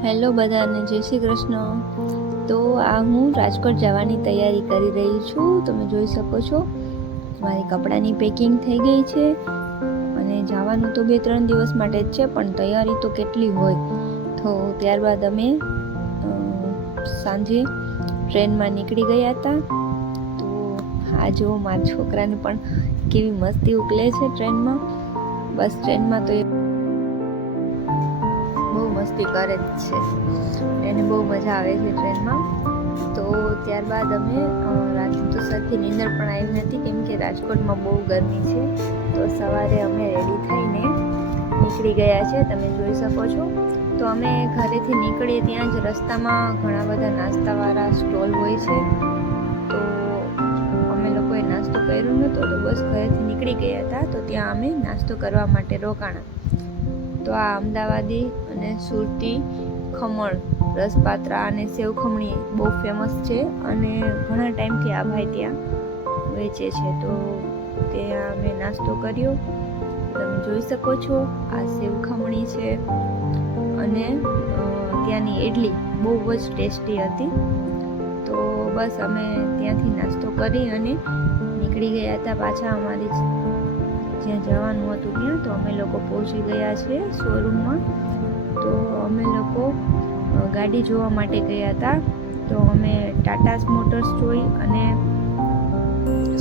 Hello બધાને, જય શ્રી કૃષ્ણ. તો આ હું રાજકોટ જવાની તૈયારી કરી રહી છું. તમે જોઈ શકો છો મારી કપડાની પેકિંગ થઈ ગઈ છે અને જવાનું તો 2-3 દિવસ માટે જ છે, પણ તૈયારી તો કેટલી હોય. તો ત્યારબાદ અમે સાંજે ટ્રેનમાં નીકળી ગયા હતા. તો આ જો મારા છોકરાને પણ કેવી મસ્તી ઉકલે છે ટ્રેનમાં. બસ ટ્રેનમાં તો બહુ મસ્તી કરે જ છે, એને બહુ મજા આવે છે ટ્રેનમાં. તો ત્યારબાદ અમે રાત્રે તો સરખી નીંદર પણ આવી નથી, કેમ કે રાજકોટમાં બહુ ગરમી છે. તો સવારે અમે રેડી થઈને નીકળી ગયા છે, તમે જોઈ શકો છો. તો અમે ઘરેથી નીકળીએ ત્યાં જ રસ્તામાં ઘણા બધા નાસ્તાવાળા સ્ટોલ હોય છે. તો અમે લોકોએ નાસ્તો કર્યો નહોતો, તો બસ ઘરેથી નીકળી ગયા હતા. તો ત્યાં અમે નાસ્તો કરવા માટે રોકાણા. તો આ અમદાવાદી અને સુરતી ખમણ, રસપાત્રા અને સેવ ખમણી બહુ ફેમસ છે અને ઘણા ટાઈમથી આ ભાઈ ત્યાં વેચે છે. તો ત્યાં અમે નાસ્તો કર્યો. તમે જોઈ શકો છો આ સેવ ખમણી છે અને ત્યાંની ઇડલી બહુ જ ટેસ્ટી હતી. તો બસ અમે ત્યાંથી નાસ્તો કરી અને નીકળી ગયા હતા પાછા અમારી જ્યાં જવાનું હતું ત્યાં. તો અમે લોકો પહોંચી ગયા છે શોરૂમમાં. તો અમે લોકો ગાડી જોવા માટે ગયા હતા. તો અમે ટાટા મોટર્સ જોઈ અને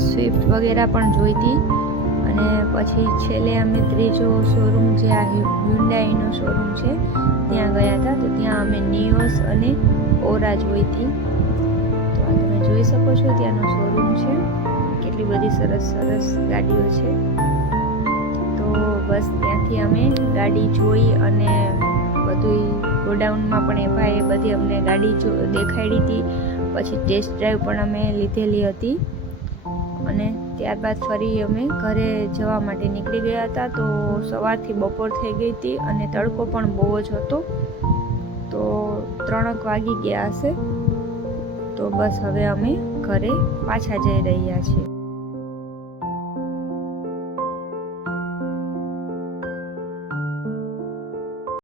સ્વિફ્ટ વગેરે પણ જોઈ હતી. અને પછી છેલ્લે અમે ત્રીજો શોરૂમ જે આ હ્યુન્ડાઈનો શોરૂમ છે ત્યાં ગયા હતા. તો ત્યાં અમે નિયોસ અને ઓરા જોઈ હતી. તો આ તમે જોઈ શકો છો ત્યાંનો શોરૂમ છે, કેટલી બધી સરસ સરસ ગાડીઓ છે. તો બસ ત્યાંથી અમે ગાડી જોઈ અને બધું ગોડાઉનમાં પણ એ ભાઈએ બધી અમને ગાડી દેખાડી હતી. પછી ટેસ્ટ ડ્રાઈવ પણ અમે લીધેલી હતી અને ત્યારબાદ ફરી અમે ઘરે જવા માટે નીકળી ગયા હતા. તો સવારથી બપોર થઈ ગઈ હતી અને તડકો પણ બહુ જ હતો. તો 3 વાગી ગયા હશે. તો બસ હવે અમે ઘરે પાછા જઈ રહ્યા છીએ.